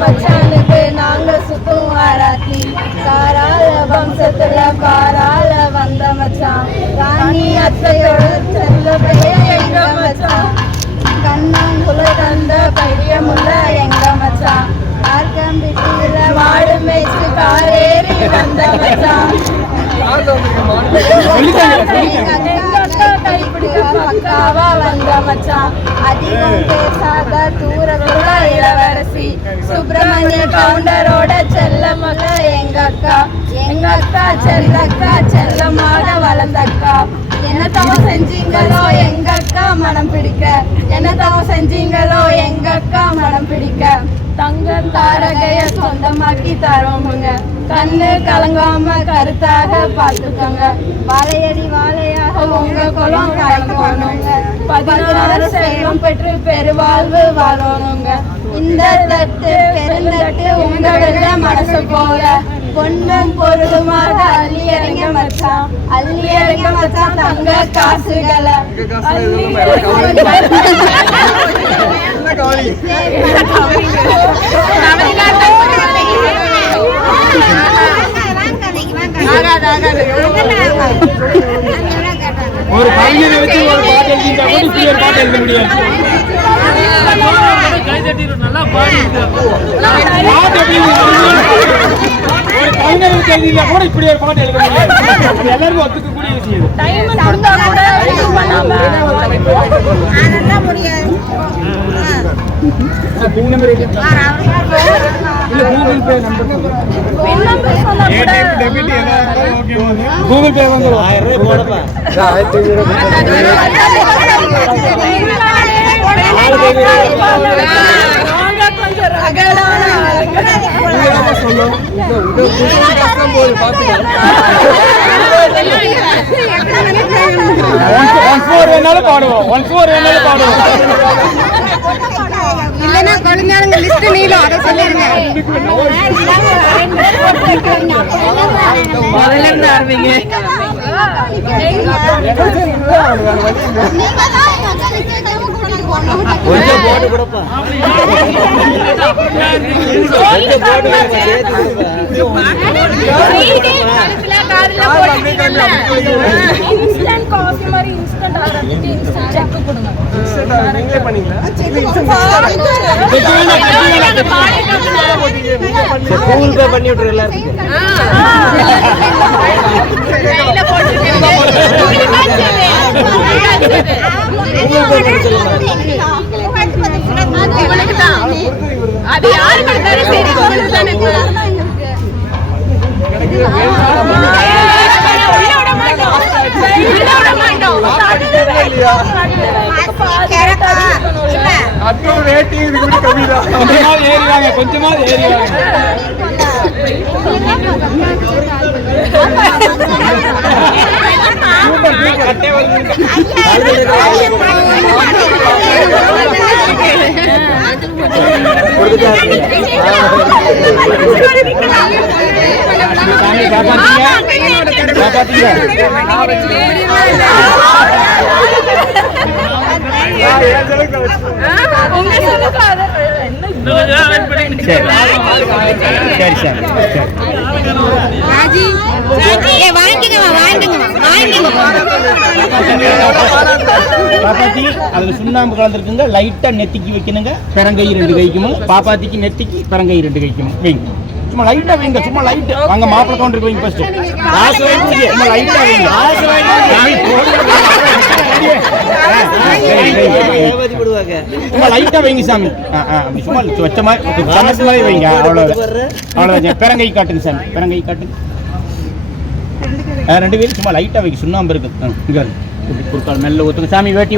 மச்சானுக்கு நாங்க சுத்தும் ஆராத்தி காரால வம்சத்துல பாரால வந்த மச்சான் ராணி அத்தையோட செல்ல பெரிய எங்க மச்சான் கண்ணாங்குள்ள தந்த பையமுள்ள எங்க மச்சான் ஆர்கம்பிட்டியில வாடு மேய்ச்சி காரேறி வந்த மச்சான் கைப்பிடிக்க பக்காவா வந்த மச்சான் அதிகம் பேசாத தூரத்துல இளவரசி சுப்பிரமணிய கவுண்டரோட செல்லமக எங்க அக்கா செல்லமாக வளர்ந்தக்கா என்ன தவம் செஞ்சீங்களோ எங்க அக்கா மனம் பிடிக்க என்ன தவம் செஞ்சீங்களோ எங்க அக்கா மனம் பிடிக்க தங்கம் தாரகைய சொந்தமாக்கி தரோமுங்க கண்ணு கலங்காம கருத்தாக பார்த்துக்கோங்க வாழையடி வாழையாக உங்க குளம் காய்க்கணுங்க 16 செல்வம் பெற்று பெருவாழ்வு வாழணுங்க இந்த தட்டு பெருந்தட்டு உங்க வெள்ள மனசு போல பொண்ணும் பொருளுமாக அள்ளி இறங்க மச்சான் தங்க காசுகளை ஒரு கவிஞரை வச்சு ஒரு பாட்டு எழுதிட்டா கூட இப்படி ஒரு பாட்டு எழுத முடியாது. ஒரு கவிஞரை வச்சு எழுதிட்டா கூட இப்படி ஒரு பாட்டு எழுத முடியாது. எல்லாருக்கும் ஒத்துக்கக்கூடிய விஷயம். கூகுள் பே வந்து 1000 ரூபாய் போடப்பா. இல்லைன்னா குழந்தைங்க லிஸ்ட் நீளும் அதை சொல்லிருங்க. முதல்ல இருந்து ஆரம்பிங்க. கொஞ்சம் போட்டு கொடுப்பா. கூகுள் பே பண்ணி விட்டுரு எல்லாருக்கும். அது யாரு கொடுத்தாலும் சரி உங்களுக்கு தானே. கொஞ்சமாவது ஏறிவாங்க. அதுல சுண்ணாம்பு கலந்துருக்குங்க. லைட்டா நெத்திக்கு வைக்கணுங்க. பிறங்கை 2 கைக்கும் பாப்பாத்திக்கு நெத்திக்கு பிறங்கை 2 கைக்கும் வைங்க. சும்மா லைட்டா வைங்க. சும்மா லைட் வாங்க மாப்பிள கவுண்டருக்கு வைங்க. ஃபர்ஸ்ட் காசு வாங்கி சும்மா லைட்டா வைங்க. காசு சும்மா லைட்டா வைங்க சாமி. சும்மா வச்சமா சமசமாவே வைங்க. அவ்வளவுதான். பிறங்கை காட்டுங்க சாமி. பிறங்கை காட்டுங்க. 2 பேரும் சும்மா லைட்டா வைங்க. சுண்ணாம்பு இருக்கு. இங்க குறுக்கால் மெல்ல ஊத்துங்க சாமி. வேட்டி